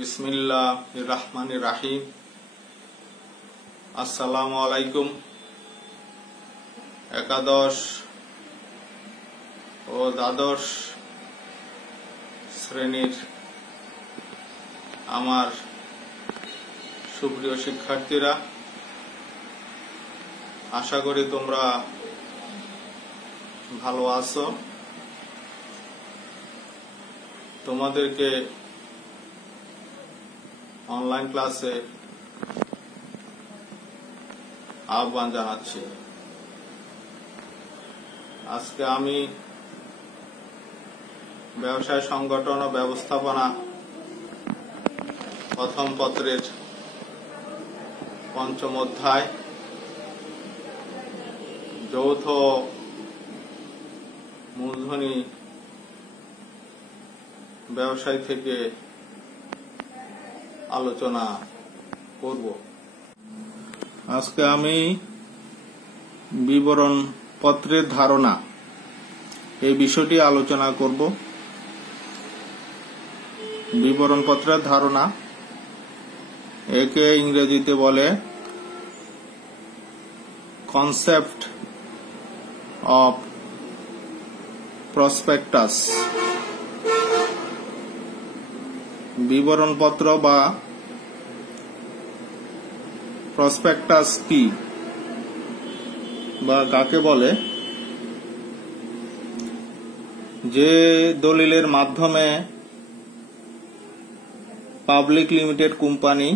বিসমিল্লাহির রহমানির রহিম। আসসালামু আলাইকুম। একাদশ ও দ্বাদশ শ্রেণীর আমার সুপ্রিয় শিক্ষার্থীরা, আশা করি তোমরা ভালো আছো। তোমাদেরকে অনলাইন ক্লাসে আহ্বান জানাচ্ছি। আজকে আমি ব্যবসায় সংগঠন ও ব্যবস্থাপনা প্রথম পত্রের পঞ্চম অধ্যায় যৌথ মূলধনী ব্যবসায় থেকে আলোচনা করব। আজকে আমি বিবরণ পত্রের ধারণা এই বিষয়টি আলোচনা করব। বিবরণ পত্রের ধারণা একে ইংরেজিতে বলে কনসেপ্ট অফ প্রসপেক্টাস। বিবরণপত্র বা প্রসপেক্টাস কি বা কাকে বলে? যে দলিলের মাধ্যমে পাবলিক লিমিটেড কোম্পানি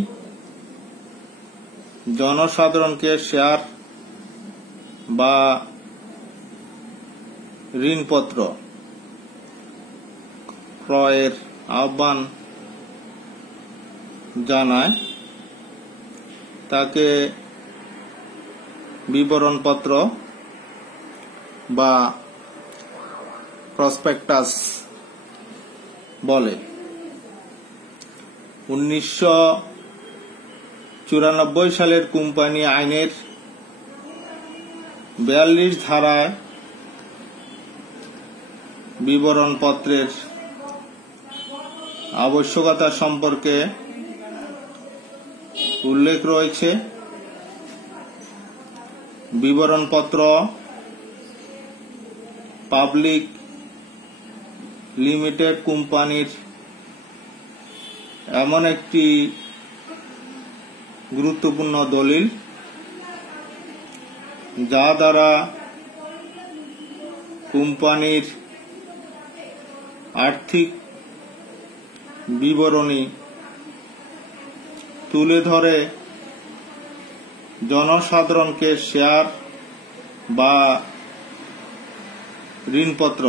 জনসাধারণকে শেয়ার বা ঋণপত্র ক্রয়ের আহ্বান জানায় তাকে বিবরণপত্র বা প্রসপেক্টাস বলে। 1994 সালের কোম্পানি আইনের 42 ধারায় বিবরণপত্রের আবশ্যকতা সম্পর্কে উল্লেখ রয়েছে। বিবরণপত্র পাবলিক লিমিটেড কোম্পানির এমন একটি গুরুত্বপূর্ণ দলিল যা দ্বারা কোম্পানির আর্থিক বিবরণী তুলে ধরে জনসাধারণকে শেয়ার বা ঋণপত্র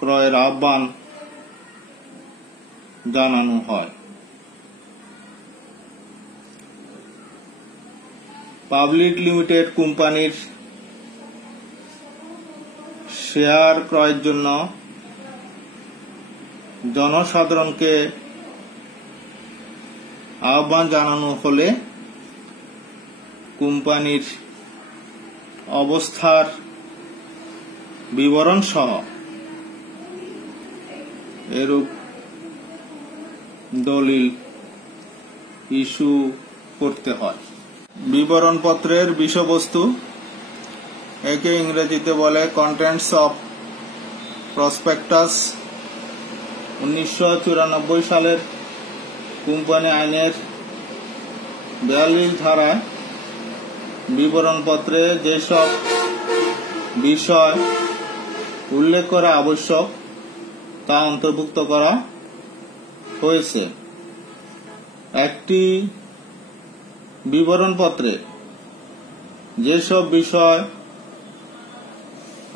ক্রয়ের আহ্বান জানানো হয়। পাবলিক লিমিটেড কোম্পানির শেয়ার ক্রয়ের জন্য জনসাধারণকে আহ্বান জানানো হলে কোম্পানির অবস্থার বিবরণ সহ এরূপ দলিল ইস্যু করতে হয়। বিবরণপত্রের বিষয়বস্তু একে ইংরেজিতে বলে কন্টেন্টস অফ প্রসপেক্টাস। 1994 সালের কোম্পানি আইনের 42 ধারায় বিবরণপত্রে যেসব বিষয় উল্লেখ করা আবশ্যক তা অন্তর্ভুক্ত করা হয়েছে। একটি বিবরণপত্রে যেসব বিষয়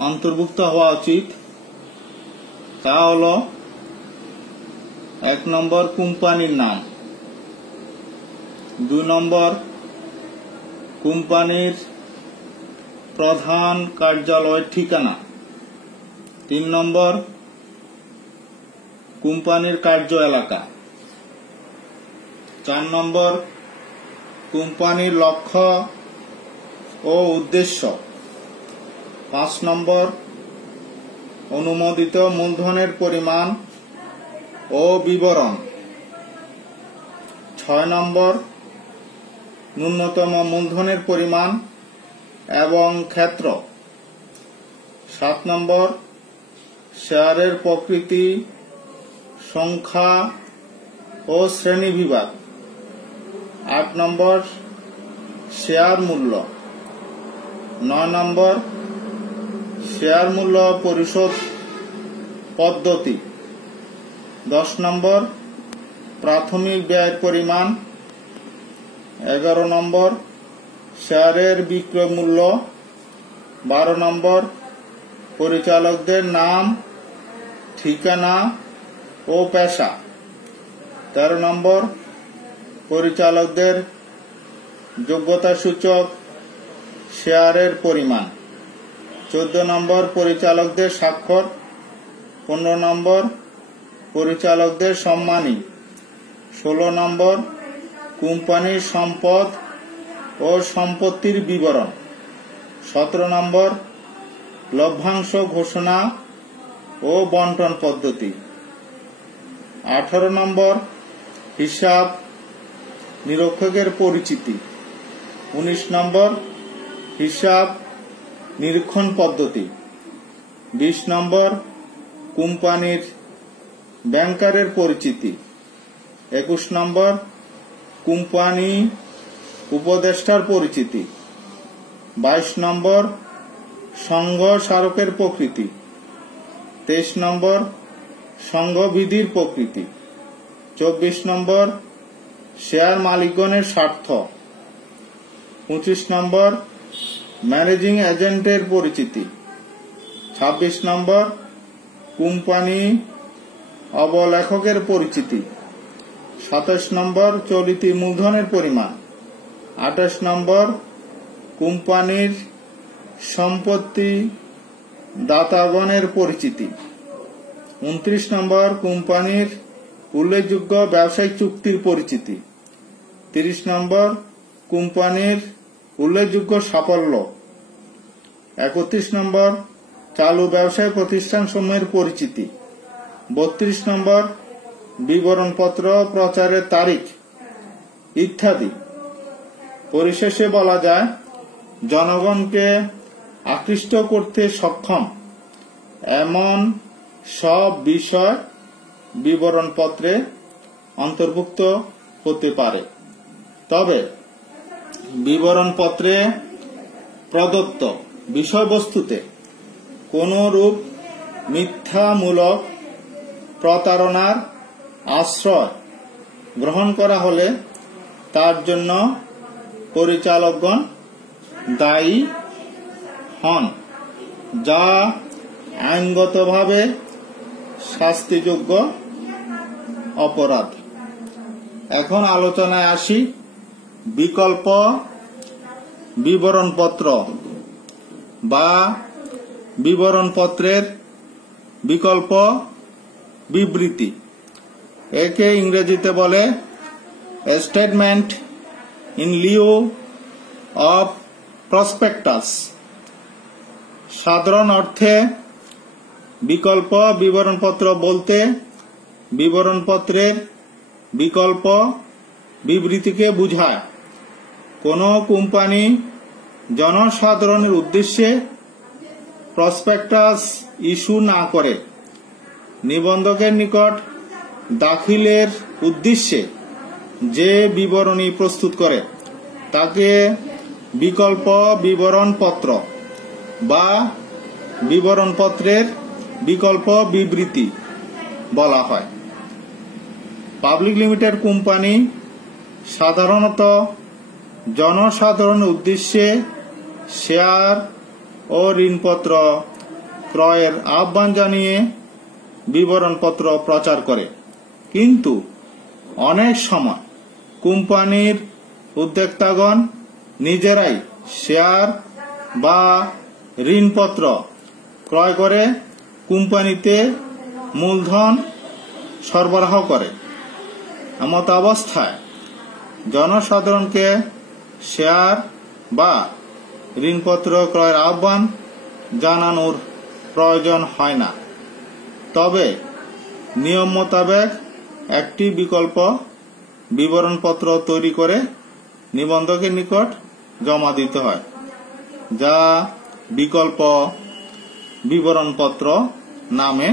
অন্তর্ভুক্ত হওয়া উচিত তা হল: 1 নম্বর কোম্পানির নাম, 2 নম্বর কোম্পানির প্রধান কার্যালয়ের ঠিকানা, 3 নম্বর কোম্পানির কার্য এলাকা, 4 নম্বর কোম্পানির লক্ষ্য ও উদ্দেশ্য, 5 নম্বর অনুমোদিত মূলধনের পরিমাণ ও বিবরণ। 6 নম্বর ন্যূনতম মূলধনের পরিমাণ এবং ক্ষেত্র। 7 নম্বর শেয়ারের প্রকৃতি, সংখ্যা ও শ্রেণীবিভাগ। 8 নম্বর শেয়ার মূল্য। 9 নম্বর শেয়ার মূল্য পরিশোধ পদ্ধতি। 10 নম্বর প্রাথমিক ব্যয়ের পরিমাণ। 11 নম্বর শেয়ারের বিক্রয় মূল্য। 12 নম্বর পরিচালকদের নাম, ঠিকানা ও পেশা। 13 নম্বর পরিচালকদের যোগ্যতা সূচক শেয়ারের পরিমাণ। 14 নম্বর পরিচালকদের স্বাক্ষর। 15 নম্বর পরিচালকদের সম্মানী। 16 নম্বর কোম্পানির সম্পদ ও সম্পত্তির বিবরণ। 17 নম্বর লভ্যাংশ ঘোষণা ও বন্টন পদ্ধতি। 18 নম্বর হিসাব নিরীক্ষকের পরিচিতি। 19 নম্বর হিসাব নিরীক্ষণ পদ্ধতি। 20 নম্বর কোম্পানির ব্যাংকারের পরিচিতি। 21 নম্বর কোম্পানি উপদেষ্টার পরিচিতি। 22 নম্বর সংঘ স্মারকের প্রকৃতি। 23 নম্বর সংঘবিধির প্রকৃতি। 24 নম্বর শেয়ার মালিকগণের স্বার্থ। 25 নম্বর ম্যানেজিং এজেন্টের পরিচিতি। 26 নম্বর কোম্পানি অবলেখকের পরিচিতি। 27 নম্বর চলিত মূলধনের পরিমাণ। 28 নম্বর কোম্পানির সম্পত্তি দাতাগণের পরিচিতি। 29 নম্বর কোম্পানির উল্লেখযোগ্য ব্যবসায়িক চুক্তির পরিচিতি। 30 নম্বর কোম্পানির উল্লেখযোগ্য সাফল্য। 31 নম্বর চালু ব্যবসায় প্রতিষ্ঠানসমূহের পরিচিতি। 32 নম্বর বিবরণপত্র প্রচারের তারিখ ইত্যাদি। পরিশেষে বলা যায়, জনগণকে আকৃষ্ট করতে সক্ষম এমন সব বিষয় বিবরণপত্রে অন্তর্ভুক্ত হতে পারে। তবে বিবরণপত্রে প্রদত্ত বিষয়বস্তুতে কোন রূপ মিথ্যামূলক প্রতারণার আশ্রয় গ্রহণ করা হলে তার জন্য পরিচালকগণ দায়ী হন, যা আইনগতভাবে শাস্তিযোগ্য অপরাধ। এখন আলোচনায় আসি বিকল্প বিবরণপত্র বা বিবরণপত্রের বিকল্প বিবৃতি। একে ইংরেজিতে বলে statement in Liu of prospectus. সাধারণ অর্থে বিকল্প বিবরণপত্র বলতে বিবরণপত্রের বিকল্প বিবৃতিকে বোঝায়। কোন কোম্পানি জনসাধারণের উদ্দেশ্যে প্রসপেক্টাস ইস্যু না করে নিবন্ধকের নিকট দাখিলের উদ্দেশ্যে যে বিবরণী প্রস্তুত করে তাকে বিকল্প বিবরণপত্র বা বিবরণপত্রের বিকল্প বিবৃতি বলা হয়। পাবলিক লিমিটেড কোম্পানি সাধারণত জনসাধারণের উদ্দেশ্যে শেয়ার ও ঋণপত্র ক্রয়ের আহ্বান জানিয়ে বিবরণপত্র প্রচার করে, কিন্তু অনেক সময় কোম্পানির উদ্যোক্তাগণ নিজেরাই শেয়ার বা ঋণপত্র ক্রয় করে কোম্পানিতে মূলধন সরবরাহ করে। এমত অবস্থায় জনসাধারণকে শেয়ার বা ঋণপত্র ক্রয়ের আহ্বান জানানোর প্রয়োজন হয় না। তবে নিয়ম মোতাবেক একটি বিকল্প বিবরণপত্র তৈরি করে নিবন্ধকের নিকট জমা দিতে হয়, যা বিকল্প বিবরণপত্র নামে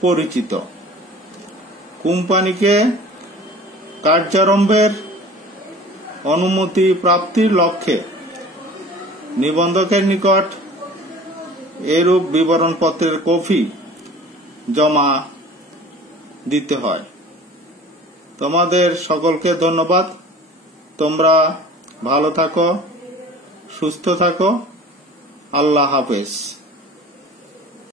পরিচিত। কোম্পানিকে কার্যারম্ভের অনুমতি প্রাপ্তির লক্ষ্যে নিবন্ধকের নিকট এরূপ বিবরণপত্রের কপি জমা দিতে হয়। তোমাদের সকলকে ধন্যবাদ। তোমরা ভালো থাকো, সুস্থ থাকো। আল্লাহ হাফেজ।